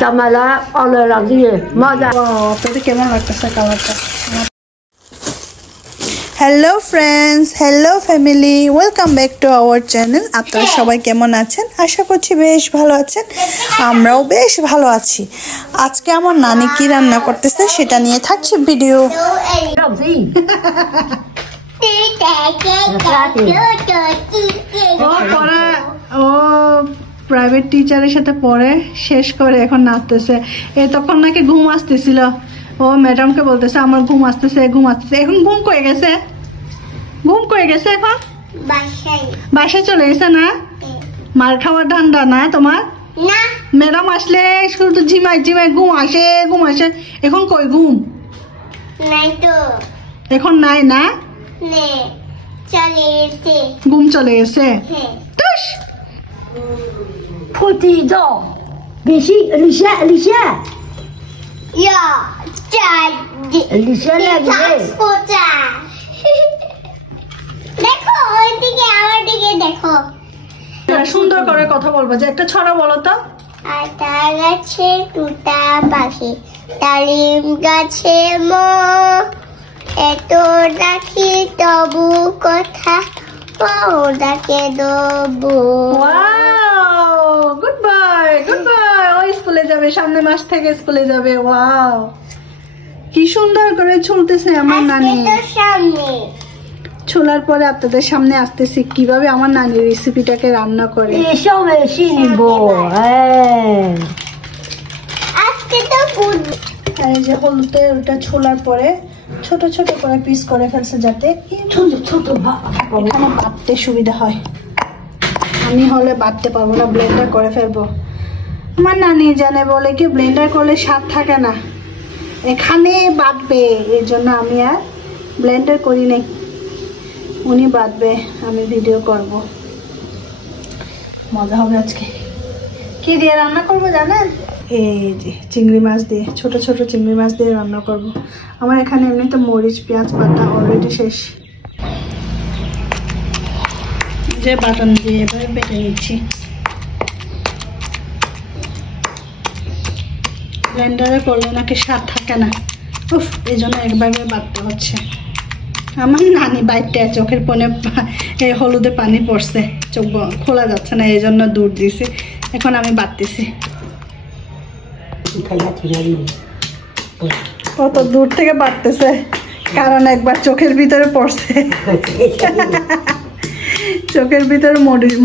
Tamala alle radie. Mada. আপনাদের কেমন লাগতেছে কালারটা? Hello friends, hello family, welcome back to our channel. আপনারা সবাই কেমন আছেন? আশা করছি বেশ ভালো আছেন। আমরাও বেশ ভালো আছি। আজকে আমার নানি কি রান্না করতেছে সেটা নিয়ে থাকছে ভিডিও। ও প্রাইভেট টিচারের সাথে পড়ে শেষ করে এখন নাচতেছে। তখন নাকি ঘুম আসতেছিল। ও ম্যাডামকে বলতেছে আমার ঘুম আসতেছে। এখন ঘুম কয়ে গেছে। এখন বাসায় চলে গেছে না? মার খাওয়ার ধান্দা না তোমার? ম্যাডাম আসলে শুধু ঝিমাই ঘুম আসে। এখন কই ঘুম? এখন নাই না? ঘুম চলে গেছে। Puti do. Bishi Lisha. Ja, Lisha লাগবে। দেখো ওইদিকে আমার দিকে দেখো। সুন্দর করে কথা বলবো। যে একটা ছড়া বলো তো। আতা গাছে টুটা পাখি, ডালিম গাছে মো, এত ডাকি তবু কথা ডাকে দেবো। Good bye. ও স্কুলে যাবে, সামনে মাস থেকে স্কুলে যাবে। ওয়াও, কি সুন্দর করে চলতেছে আমার নানি। ছোলার পরে আপনাদের সামনে আসতেছি কিভাবে আমার নানি রেসিপিটাকে রান্না করে। এসো বেশি নিব। আজকে তো এই যে হলুদে ওটা ছোলার পরে ছোট ছোট করে পিস করে ফেলছে যাতে ছোট এখানে বাটতে সুবিধা হয়। আমি হলে বাটতে পারবো না, ব্লেন্ডার করে ফেলবো। আমার নানি জানে বলে কি ব্লেন্ডার করলে স্বাদ থাকে না, এখানে বাটবে। এর জন্য আমি আর ব্লেন্ডার করি নাই। উনি বাটবে, আমি ভিডিও করব। মজা হবে আজকে। কি দিয়ে রান্না করবো জানেন? এই যে চিংড়ি মাছ দিয়ে, ছোট ছোট চিংড়ি মাছ দিয়ে রান্না করব। আমার এখানে এমনিতে মরিচ পেঁয়াজ বাটা অলরেডি শেষ। যে বাটন দিয়ে এবার বেটে নিচ্ছি। ব্লেন্ডারে করলে নাকি স্বাদ থাকে না। উফ, এই জন্য একবারে বাটতে হচ্ছে। আমার নানি বাইটে চোখের কোণে হলুদে পানি পড়ছে, চোখ খোলা যাচ্ছে না, এই জন্য দুধ দিছি। এখন আমি বাটতেছি। কত দূর থেকে বাটতেছে, কারণ একবার চোখের ভিতরে পড়ছে। চোখের ভিতরে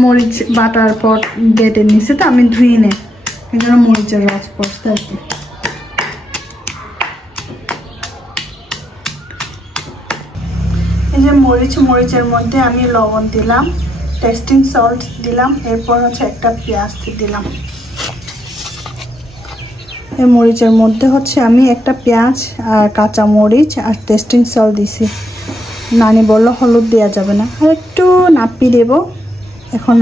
মরিচ বাটার পর বেটে নিছে, তো আমি ধুই নে, এই জন্য মরিচের রস পড়ছে আর কি। এই যে মরিচের মধ্যে আমি লবণ দিলাম, টেস্টিং সল্ট দিলাম, এরপর হচ্ছে একটা পেঁয়াজ দিলাম। এই মরিচের মধ্যে হচ্ছে আমি একটা পেঁয়াজ আর কাঁচা মরিচ আর টেস্টিং সল্ট দিছি। নানি বললো হলুদ দেওয়া যাবে না, আর একটু নাপ্পি দেব। এখন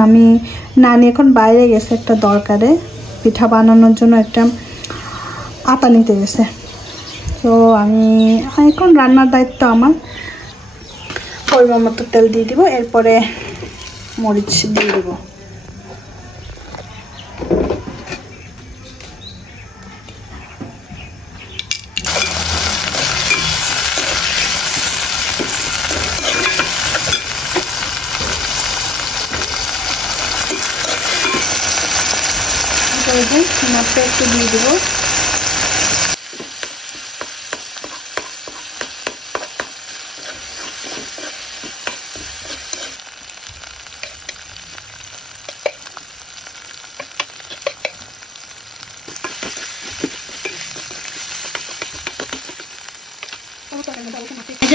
নানি এখন বাইরে গেছে একটা দরকারে, পিঠা বানানোর জন্য একটা আটা নিতে গেছে। তো আমি এখন রান্নার দায়িত্ব আমার। পরিমাণ মতো তেল দিয়ে দিব, এরপরে মরিচ দিয়ে দেব। মাছটা একটু দিয়ে দেবো।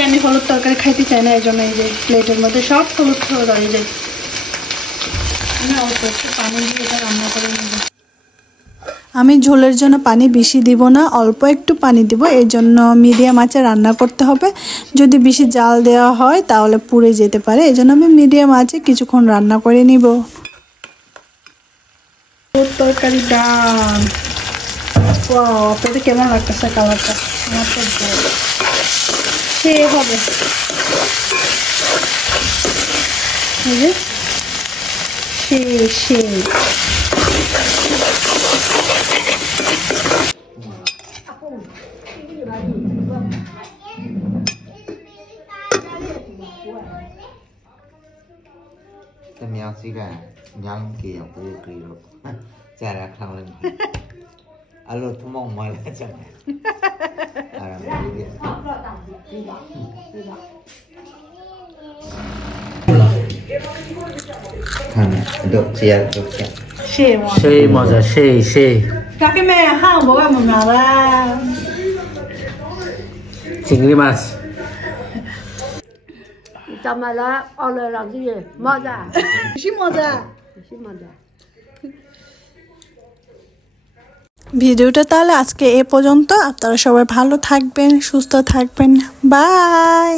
আমি হলুদ তরকারি খাইতে চাই না, এই জন্য এই যে প্লেটের মধ্যে সব হলুদ রয়ে যায়। আমি অল্প একটু পানি দিয়ে এটা রান্না করে নেব। আমি ঝোলের জন্য পানি বেশি দিব না, অল্প একটু পানি দিব। এই জন্য মিডিয়াম আঁচে রান্না করতে হবে। যদি বেশি জাল দেওয়া হয় তাহলে পুড়ে যেতে পারে, এই জন্য আমি মিডিয়াম আঁচে কিছুক্ষণ রান্না করে নিব। তরকারি ডান। ওয়াও, আপনাদের কেমন লাগতেছে কালারটা? আমার তো সে হবে। এই যে Tidak, yang kia puluh kilo. Cara kamu Alo tu mong mai lah jangan. Aram dia. Kan, dok siap. সেই মজা সেই কাকিমা খাও বগা মামা চিংড়ি মাছ Tamala oleh lagi mada. বেশি মজা Mada. ভিডিওটা তাহলে আজকে এ পর্যন্ত। আপনারা সবাই ভালো থাকবেন, সুস্থ থাকবেন। বাই।